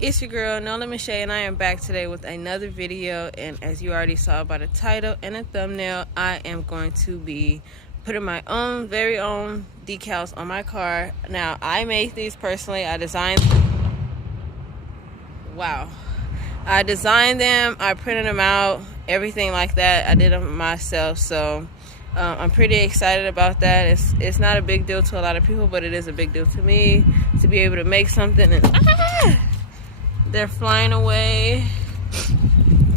It's your girl, No Limit Chey, and I am back today with another video. And as you already saw by the title and the thumbnail, I am going to be putting my own, very own decals on my car. Now, I made these personally. I designed them, I printed them out, everything like that. I did them myself, so I'm pretty excited about that. It's not a big deal to a lot of people, but it is a big deal to me to be able to make something and they're flying away,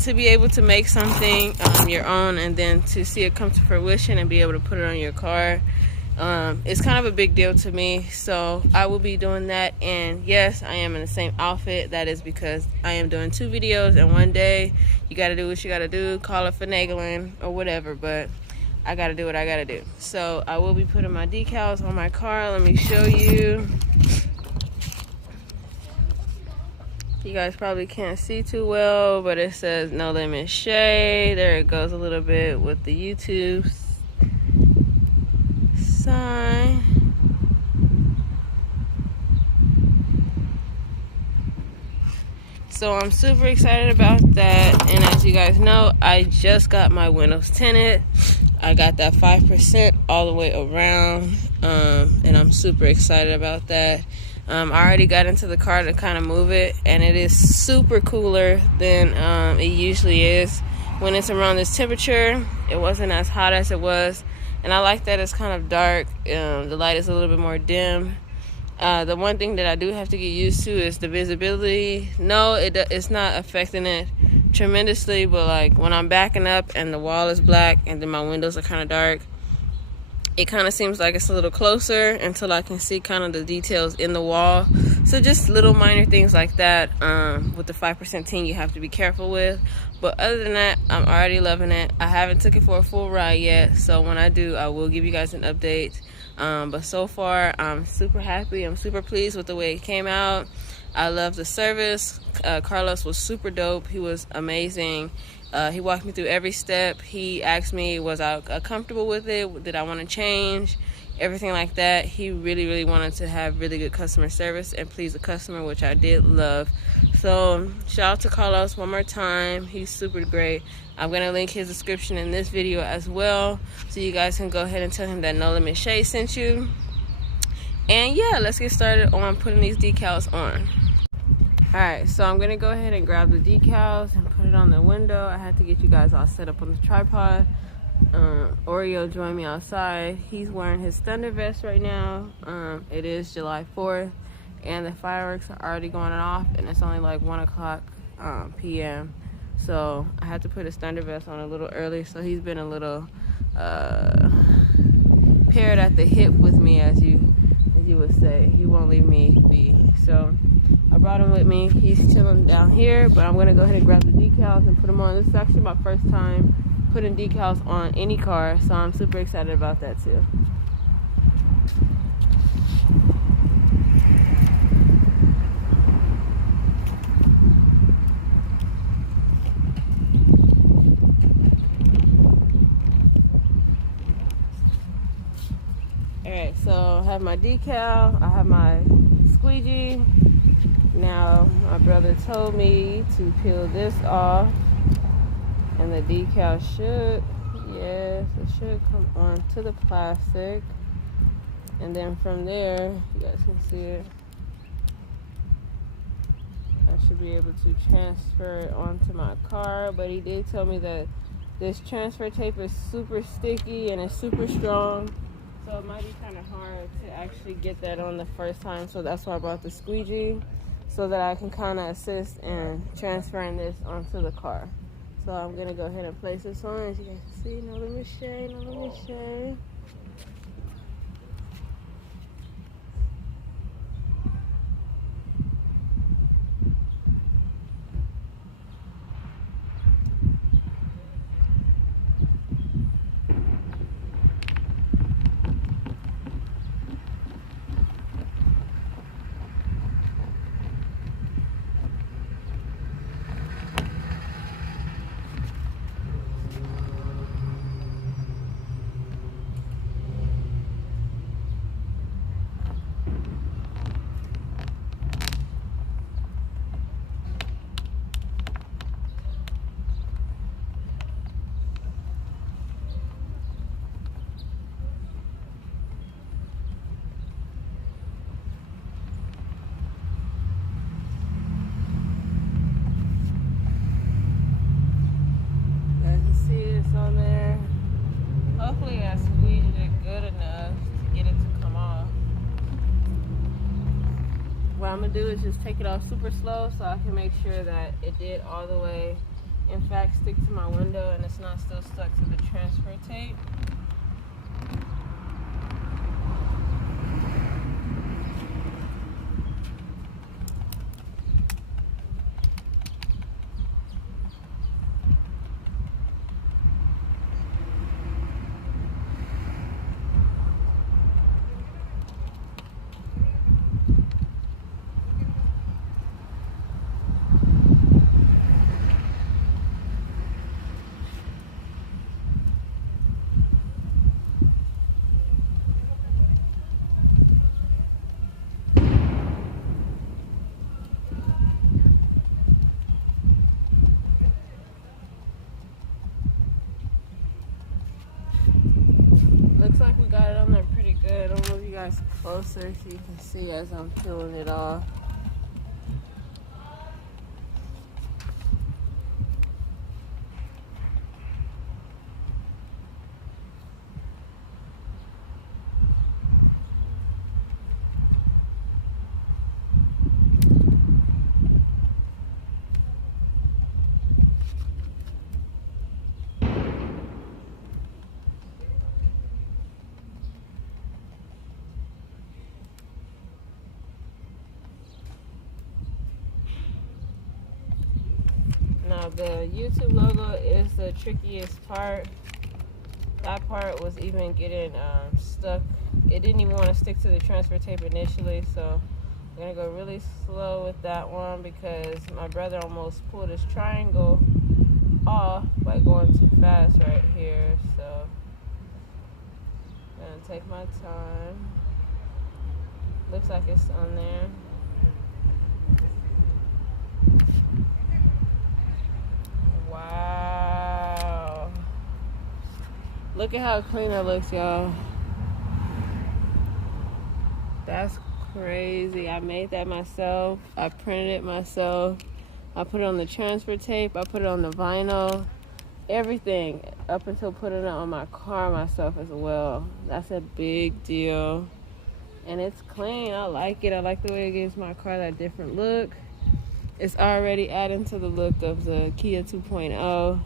to be able to make something your own and then to see it come to fruition and be able to put it on your car. It's kind of a big deal to me, so I will be doing that. And yes, I am in the same outfit. That is because I am doing 2 videos in one day. You gotta do what you gotta do, call it finagling or whatever, but I gotta do what I gotta do. So I will be putting my decals on my car. Let me show you. You guys probably can't see too well, but it says No Limit Chey. There it goes a little bit with the YouTube sign. So I'm super excited about that. And as you guys know, I just got my windows tinted. I got that 5% all the way around, and I'm super excited about that. I already got into the car to kind of move it, and it is super cooler than it usually is when it's around this temperature. It wasn't as hot as it was, and I like that it's kind of dark. The light is a little bit more dim. The one thing that I do have to get used to is the visibility. No, it's not affecting it tremendously, but like when I'm backing up and the wall is black and then my windows are kind of dark, it kind of seems like it's a little closer until I can see kind of the details in the wall. So just little minor things like that with the 5% tint you have to be careful with. But other than that, I'm already loving it. I haven't took it for a full ride yet, so when I do, I will give you guys an update. But so far, I'm super happy. I'm super pleased with the way it came out. I love the service. Carlos was super dope. He was amazing. He walked me through every step. He asked me, was I comfortable with it? Did I want to change? Everything like that. He really, really wanted to have really good customer service and please the customer, which I did love. So shout out to Carlos one more time. He's super great. I'm going to link his description in this video as well, so you guys can go ahead and tell him that No Limit Chey sent you. And yeah, let's get started on putting these decals on. Alright, so I'm going to go ahead and grab the decals and put it on the window. I had to get you guys all set up on the tripod. Oreo joined me outside. He's wearing his thunder vest right now. It is July 4th, and the fireworks are already going off, and it's only like 1 o'clock p.m. So I had to put his thunder vest on a little early, so he's been a little paired at the hip with me, as you would say. He won't leave me be. So I brought him with me. He's chilling down here, but I'm going to go ahead and grab the decals and put them on. This is actually my first time putting decals on any car, so I'm super excited about that too. Alright, so I have my decal, I have my squeegee. Now, my brother told me to peel this off, and the decal should come onto the plastic. And then from there, you guys can see it, I should be able to transfer it onto my car. But he did tell me that this transfer tape is super sticky and it's super strong, so it might be kind of hard to actually get that on the first time. So that's why I brought the squeegee, so that I can kind of assist in transferring this onto the car. So I'm going to go ahead and place this on. As you guys can see, No Limit Chey, No Limit Chey. do is just take it off super slow so I can make sure that it did all the way, in fact, stick to my window and it's not still stuck to the transfer tape. Looks like we got it on there pretty good. I'll move you guys closer so you can see as I'm peeling it off. Now the YouTube logo is the trickiest part. That part was even getting stuck. It didn't even want to stick to the transfer tape initially, so I'm gonna go really slow with that one because my brother almost pulled his triangle off by going too fast right here. So I'm gonna take my time. Looks like it's on there. Wow. Look at how clean it looks, y'all. That's crazy. I made that myself. I printed it myself. I put it on the transfer tape. I put it on the vinyl. Everything up until putting it on my car myself as well. That's a big deal. And it's clean. I like it. I like the way it gives my car that different look. It's already adding to the look of the Kia 2.0,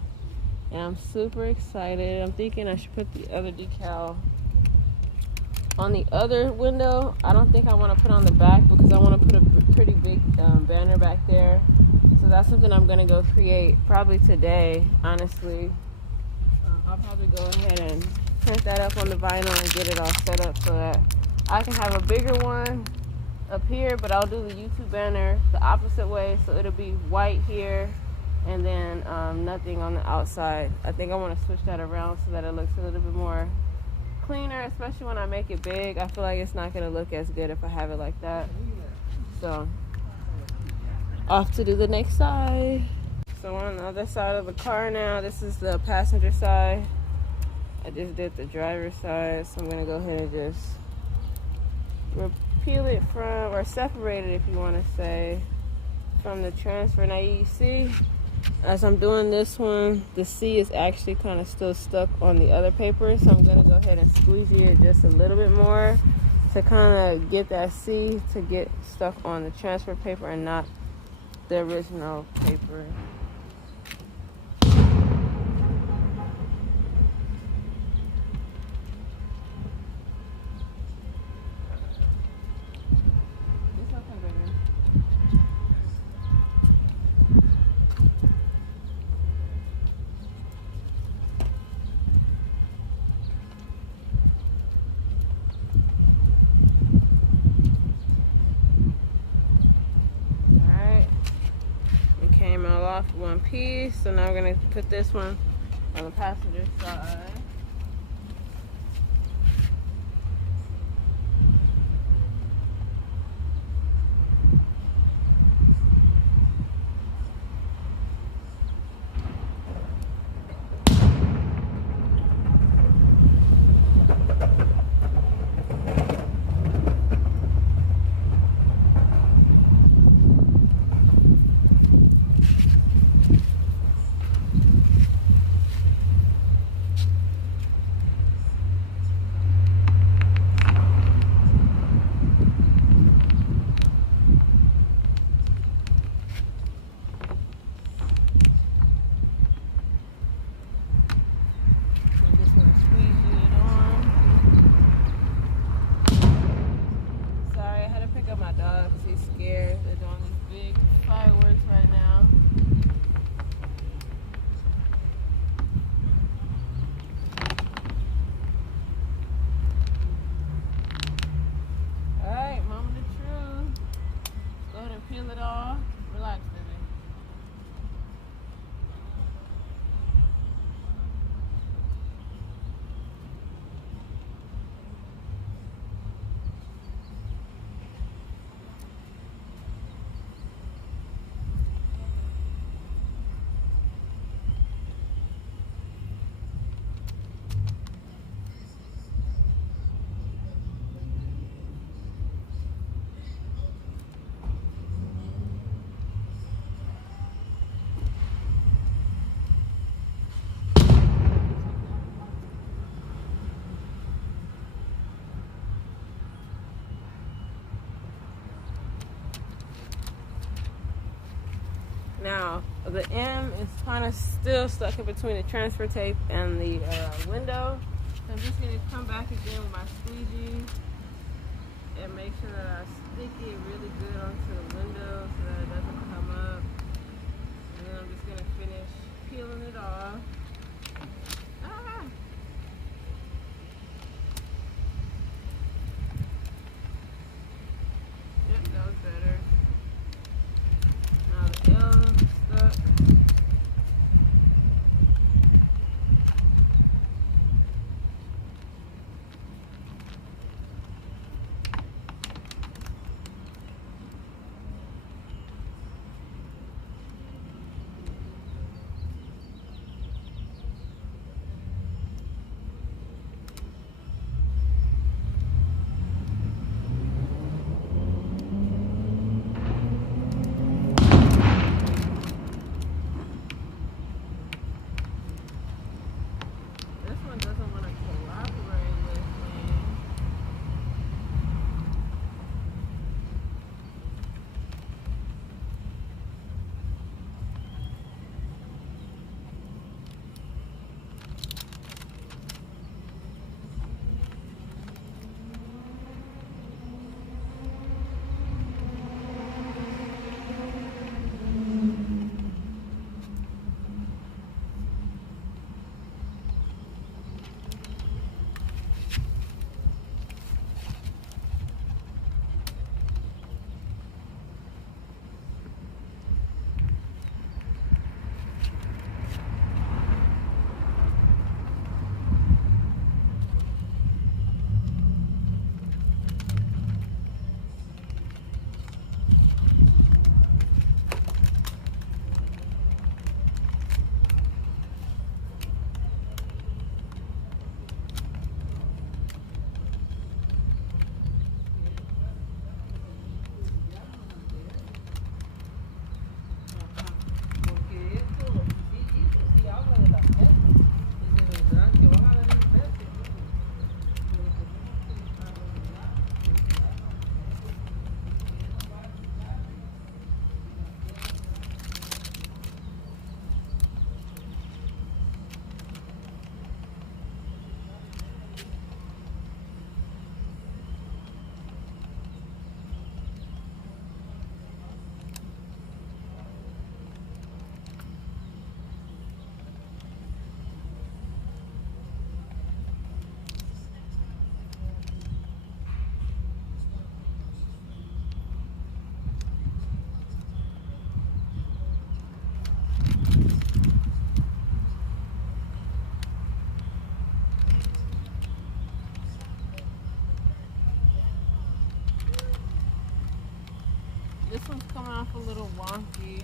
and I'm super excited. I'm thinking I should put the other decal on the other window. I don't think I want to put on the back because I want to put a pretty big banner back there. So that's something I'm going to go create probably today, honestly. I'll probably go ahead and print that up on the vinyl and get it all set up so that I can have a bigger one up here, but I'll do the YouTube banner the opposite way, so it'll be white here and then nothing on the outside. I think I want to switch that around so that it looks a little bit more cleaner, especially when I make it big. I feel like it's not going to look as good if I have it like that. So off to do the next side. So on the other side of the car now, this is the passenger side. I just did the driver's side, so I'm going to go ahead and just peel it from, or separate it if you want to say, from the transfer. Now you see, as I'm doing this one, the C is actually kind of still stuck on the other paper, so I'm going to go ahead and squeegee it just a little bit more to kind of get that C to get stuck on the transfer paper and not the original paper. Off one piece, so now we're going to put this one on the passenger side. Now, the M is kind of still stuck in between the transfer tape and the window. So I'm just going to come back again with my squeegee and make sure that I stick it really good onto the window so that it doesn't come up. And then I'm just going to finish peeling it off. Ah! Yep, that was better. Now the L is stuck. This one's coming off a little wonky.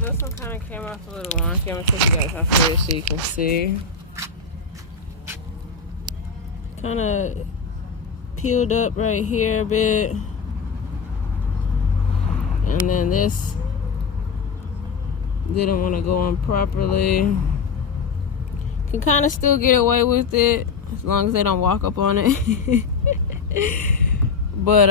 This one kind of came off a little wonky. I'm going to take you guys off here so you can see. Kind of peeled up right here a bit. And then this didn't want to go on properly. Can kind of still get away with it as long as they don't walk up on it. But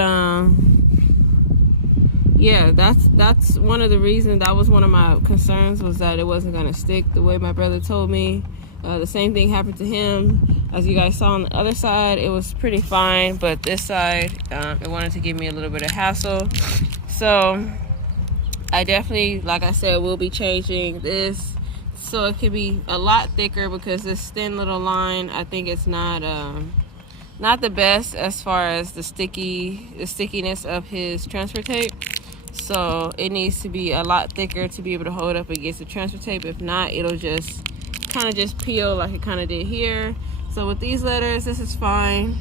yeah, that's one of the reasons. That was one of my concerns, was that it wasn't gonna stick the way my brother told me. The same thing happened to him. As you guys saw on the other side, it was pretty fine, but this side, it wanted to give me a little bit of hassle. So I definitely, like I said, will be changing this so it can be a lot thicker, because this thin little line, I think it's not the best as far as the stickiness of his transfer tape. So it needs to be a lot thicker to be able to hold up against the transfer tape. If not, it'll just kind of just peel like it kind of did here. So with these letters, this is fine.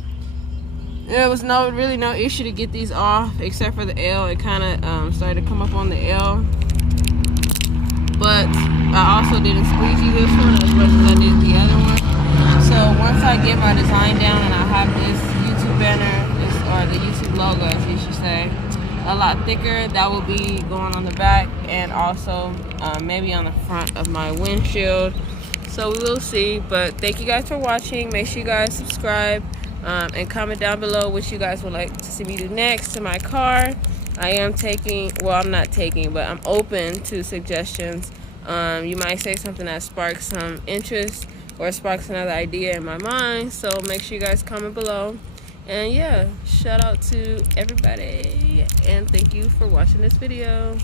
There was really no issue to get these off, except for the L. It kind of started to come up on the L. But I also didn't squeegee this one as much as I did the other one. So once I get my design down and I have this YouTube banner, or the YouTube logo as you should say, a lot thicker, that will be going on the back and also maybe on the front of my windshield. So we will see. But thank you guys for watching. Make sure you guys subscribe and comment down below what you guys would like to see me do next to my car. I am taking, well, I'm not taking, but I'm open to suggestions. You might say something that sparks some interest or sparks another idea in my mind. So make sure you guys comment below. And yeah, shout out to everybody and thank you for watching this video.